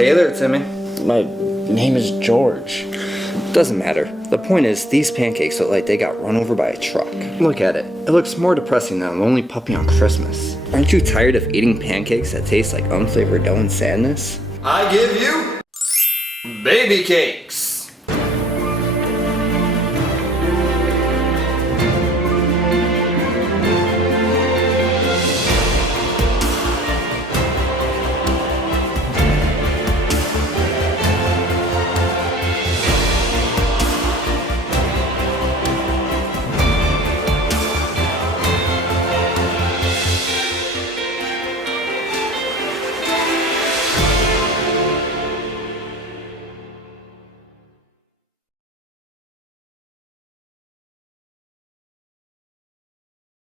Hey there, Timmy. My name is George. Doesn't matter. The point is, these pancakes look like they got run over by a truck. Look at it. It looks more depressing than a lonely puppy on Christmas. Aren't you tired of eating pancakes that taste like unflavored dough and sadness? I give you Babycakes.